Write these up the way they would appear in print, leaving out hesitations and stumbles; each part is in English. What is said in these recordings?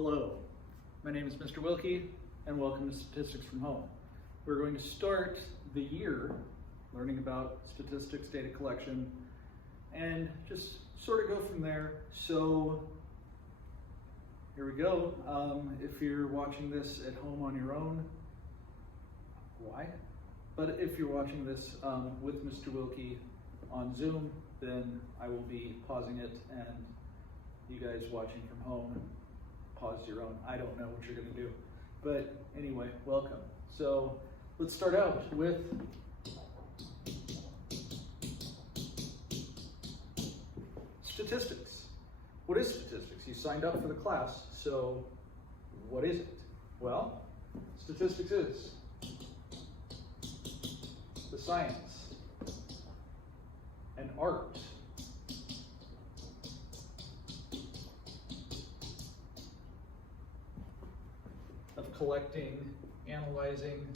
Hello, my name is Mr. Wilke, and welcome to Statistics from Home. We're going to start the year learning about statistics, data collection, and just sort of go from there. So here we go. If you're watching this at home on your own, why? But if you're watching this with Mr. Wilke on Zoom, then I will be pausing it, and you guys watching from home, pause your own. I don't know what you're going to do. But anyway, welcome. So let's start out with statistics. What is statistics? You signed up for the class, so what is it? Well, statistics is the science and art of collecting, analyzing,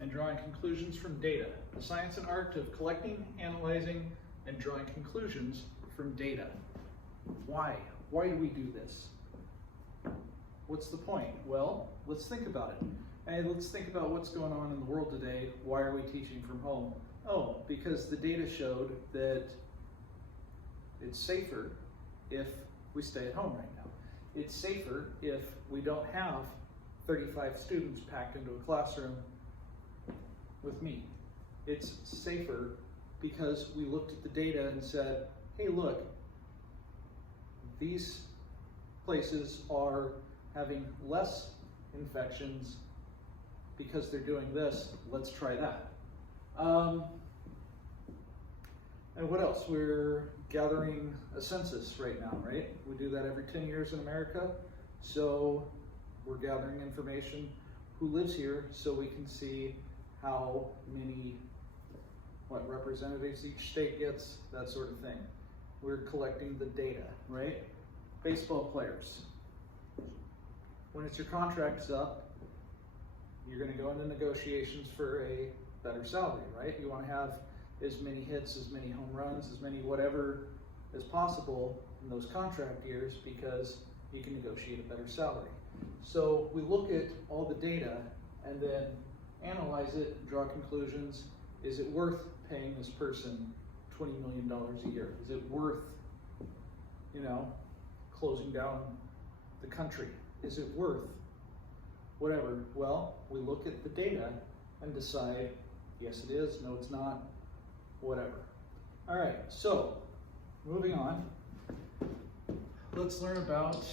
and drawing conclusions from data. The science and art of collecting, analyzing, and drawing conclusions from data. Why? Why do we do this? What's the point? Well, let's think about it. And let's think about what's going on in the world today. Why are we teaching from home? Oh, because the data showed that it's safer if we stay at home right now. It's safer if we don't have 35 students packed into a classroom with me. It's safer because we looked at the data and said, hey, look, these places are having less infections because they're doing this. Let's try that. And what else? We're gathering a census right now, right? We do that every 10 years in America. So we're gathering information who lives here so we can see how many, what representatives each state gets, that sort of thing. We're collecting the data, right? Baseball players. When it's your contract's up, you're gonna go into negotiations for a better salary, right? You wanna have as many hits, as many home runs, as many whatever as possible in those contract years because you can negotiate a better salary. So we look at all the data and then analyze it, draw conclusions. Is it worth paying this person $20 million a year? Is it worth, closing down the country? Is it worth whatever? Well, we look at the data and decide, yes it is, no it's not, whatever. All right, so moving on, let's learn about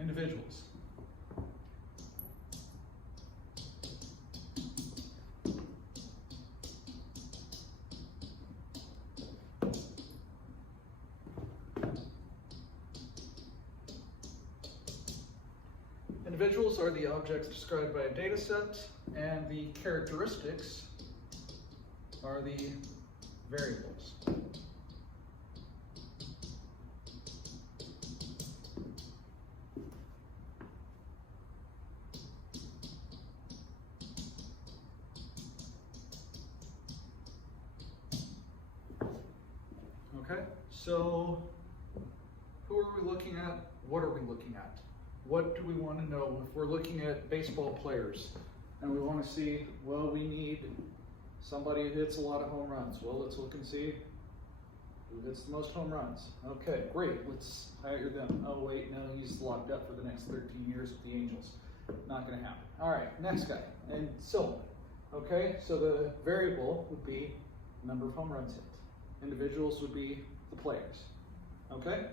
individuals. Individuals are the objects described by a data set, and the characteristics are the variables. Okay, so who are we looking at? What are we looking at? What do we want to know if we're looking at baseball players and we want to see, well, we need somebody who hits a lot of home runs. Well, let's look and see who hits the most home runs. Okay, great, let's hire them. Oh wait, no, he's locked up for the next 13 years with the Angels. Not gonna happen. All right, next guy, and so on. Okay, so the variable would be number of home runs hit. Individuals would be the players. Okay?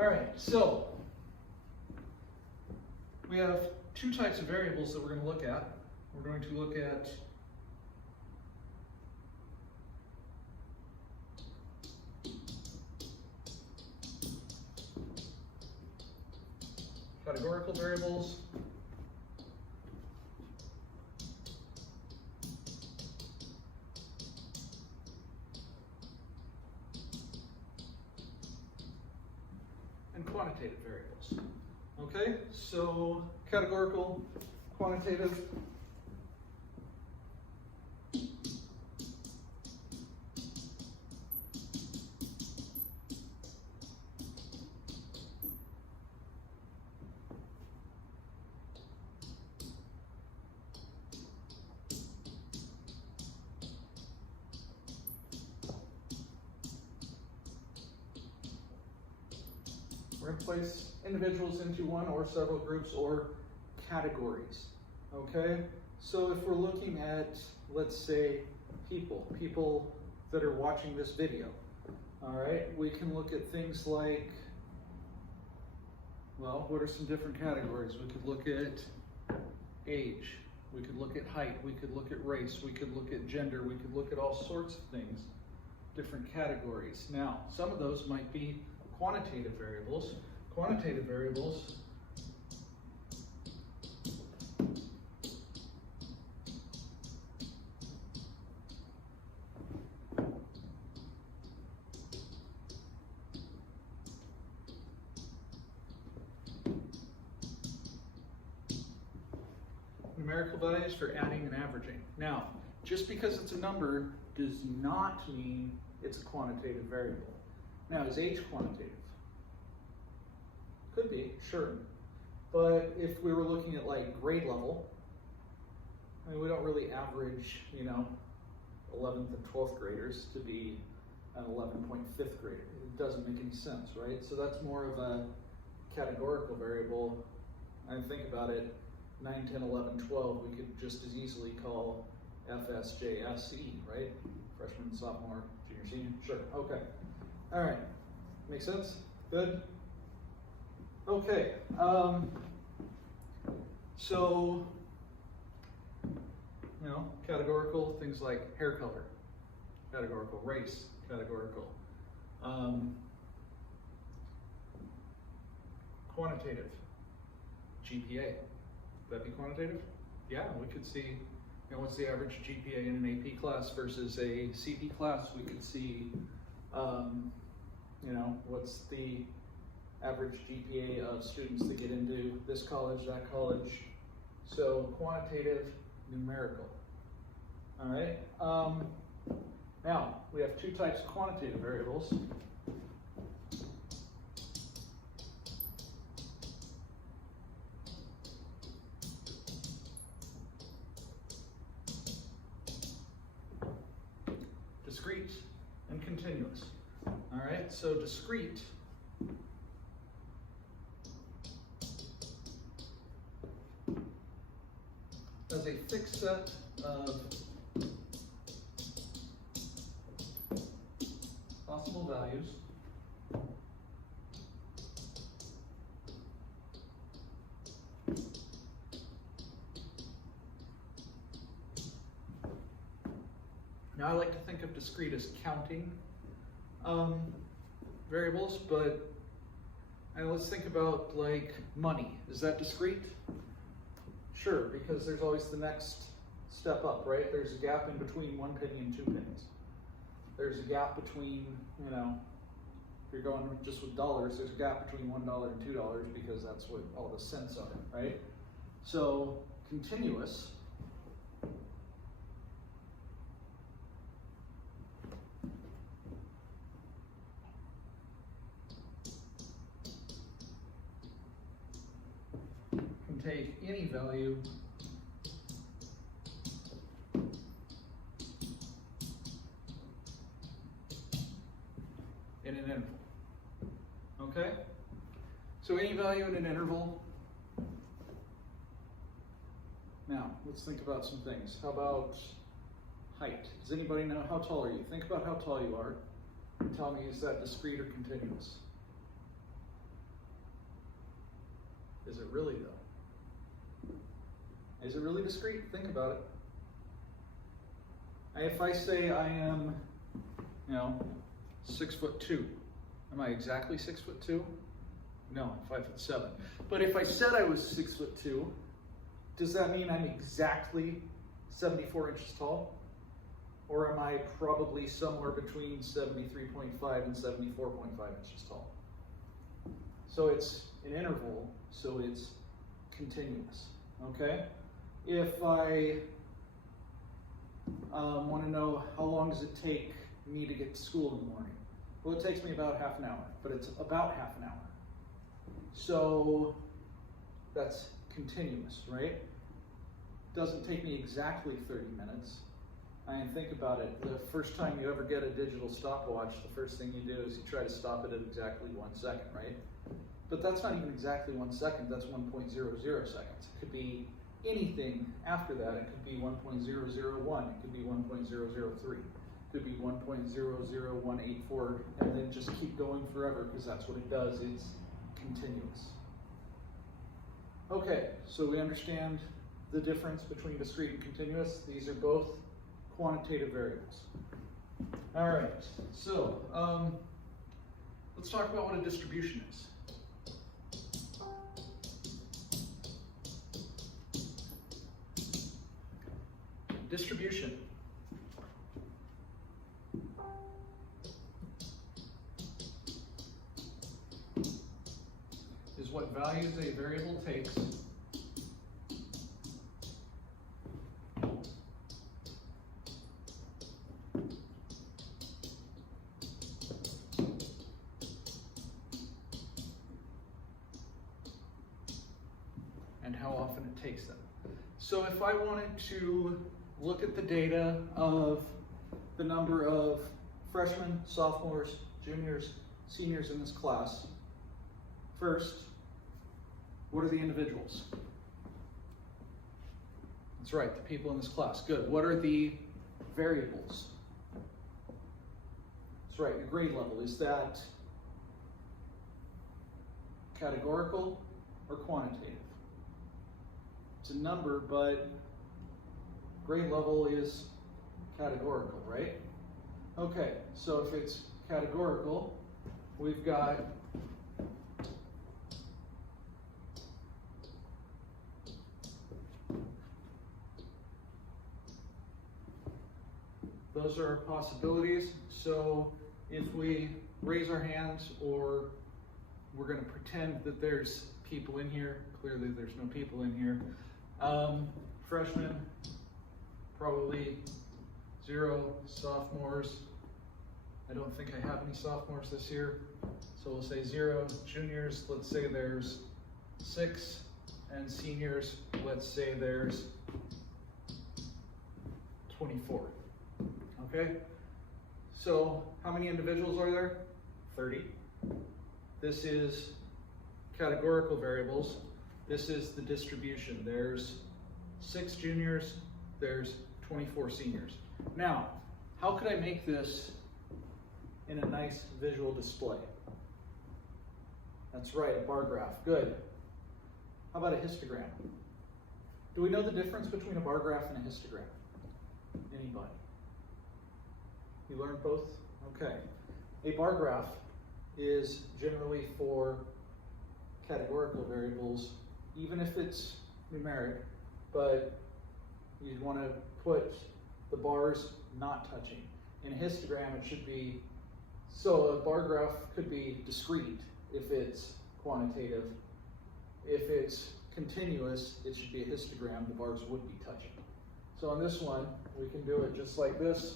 All right, so we have two types of variables that we're going to look at. We're going to look at categorical variables, and quantitative variables. Okay, so categorical, quantitative. We're going to place individuals into one or several groups or categories. Okay, so if we're looking at, let's say, people that are watching this video, all right, we can look at things like, well, what are some different categories? We could look at age, we could look at height, we could look at race, we could look at gender, we could look at all sorts of things, different categories. Now, some of those might be quantitative variables. Quantitative variables numerical values for adding and averaging. Now, just because it's a number does not mean it's a quantitative variable. Now, is age quantitative? Could be, sure. But if we were looking at like grade level, I mean, we don't really average, 11th and 12th graders to be an 11-point 5th grader. It doesn't make any sense, right? So that's more of a categorical variable. And think about it, 9, 10, 11, 12, we could just as easily call FSJSE, right? Freshman, sophomore, junior, senior, sure, okay. All right, make sense? Good? Okay, so, categorical, things like hair color, categorical, race, categorical. Quantitative, GPA, would that be quantitative? Yeah, we could see, what's the average GPA in an AP class versus a CP class? We could see, what's the average GPA of students that get into this college, that college. So quantitative, numerical. All right. Now, we have two types of quantitative variables. Discrete and continuous. All right, so discrete has a fixed set of possible values Now I like to think of discrete as counting variables, but let's think about like money. Is that discrete? Sure, because there's always the next step up, right? There's a gap in between 1 penny and 2 pennies. There's a gap between, if you're going just with dollars, there's a gap between $1 and $2 because that's what all the cents are, right? So continuous can take any value in an interval. Okay? So any value in an interval. Now, let's think about some things. How about height? Does anybody know how tall are you? Think about how tall you are and tell me, is that discrete or continuous? Is it really though? Is it really discrete? Think about it. If I say I am, 6'2", am I exactly 6'2"? No, I'm 5'7". But if I said I was 6'2", does that mean I'm exactly 74 inches tall? Or am I probably somewhere between 73.5 and 74.5 inches tall? So it's an interval, so it's continuous, okay? If I want to know how long does it take me to get to school in the morning? Well, it takes me about half an hour, but it's about half an hour. So that's continuous, right? Doesn't take me exactly 30 minutes. I mean, think about it. The first time you ever get a digital stopwatch, the first thing you do is you try to stop it at exactly 1 second, right? But that's not even exactly 1 second, that's 1.00 seconds. It could be anything after that. It could be 1.001, it could be 1.003, it could be 1.00184, and then just keep going forever, because that's what it does. It's continuous. Okay, so we understand the difference between discrete and continuous. These are both quantitative variables. All right, so let's talk about what a distribution is. Distribution is what values a variable takes and how often it takes them. So if I wanted to look at the data of the number of freshmen, sophomores, juniors, seniors in this class, first, what are the individuals? That's right, the people in this class. Good. What are the variables? That's right, your grade level. Is that categorical or quantitative? It's a number, but grade level is categorical, right? Okay, so if it's categorical, we've got those are our possibilities. So if we raise our hands, or we're going to pretend that there's people in here, clearly there's no people in here. Freshmen, probably 0. Sophomores, I don't think I have any sophomores this year, so we'll say 0. Juniors, let's say there's 6. And seniors, let's say there's 24. Okay? So how many individuals are there? 30. This is categorical variables. This is the distribution. There's 6 juniors, there's 24 seniors. Now, how could I make this in a nice visual display? That's right, a bar graph. Good. How about a histogram? Do we know the difference between a bar graph and a histogram? Anybody? You learned both? Okay. A bar graph is generally for categorical variables, even if it's numeric, but you'd want to put the bars not touching. In a histogram, it should be, so a bar graph could be discrete if it's quantitative. If it's continuous, it should be a histogram. The bars would be touching. So on this one, we can do it just like this.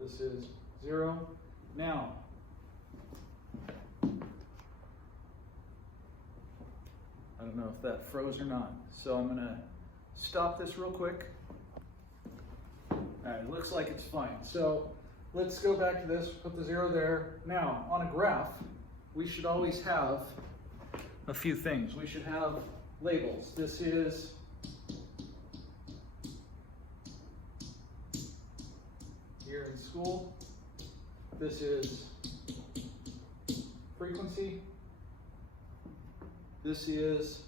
This is 0. Now, I don't know if that froze or not, so I'm going to stop this real quick. All right, it looks like it's fine. So let's go back to this, put the 0 there. Now, on a graph, we should always have a few things. We should have labels. This is here in in school. This is frequency. This is,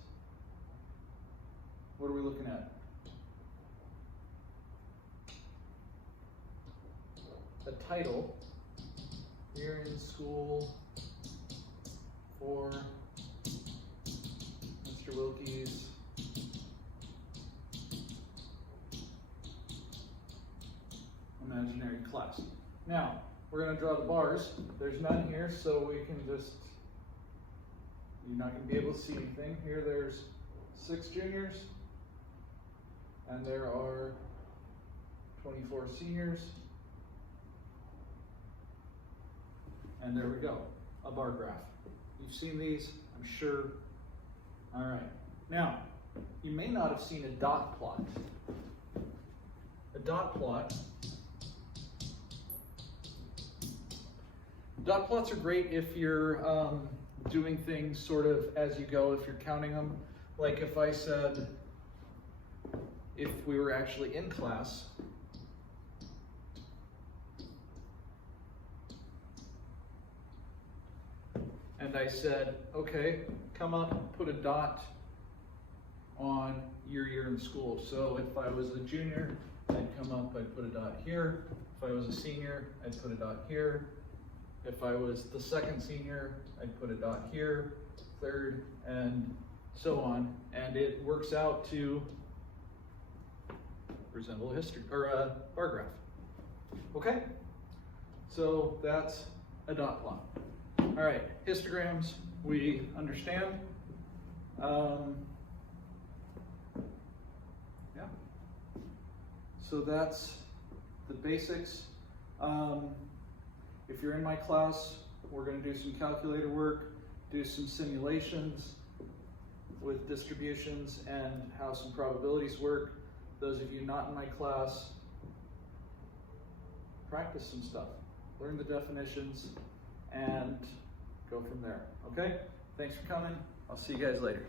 what are we looking at? A title. Year in school for Mr. Wilke's imaginary class. Now, we're going to draw the bars. There's none here, so we can just, you're not going to be able to see anything. Here there's 6 juniors, and there are 24 seniors. And there we go, a bar graph. You've seen these, I'm sure. All right. Now, you may not have seen a dot plot. A dot plot. Dot plots are great if you're doing things sort of as you go, if you're counting them. Like if I said, if we were actually in class, and I said, okay, come up and put a dot on your year in school. So if I was a junior, I'd come up, I'd put a dot here. If I was a senior, I'd put a dot here. If I was the second senior, I'd put a dot here, third, and so on. And it works out to resemble a history or a bar graph. Okay? So that's a dot plot. All right, histograms we understand. Yeah. So that's the basics. If you're in my class, we're going to do some calculator work, do some simulations with distributions and how some probabilities work. Those of you not in my class, practice some stuff. Learn the definitions and go from there. Okay? Thanks for coming. I'll see you guys later.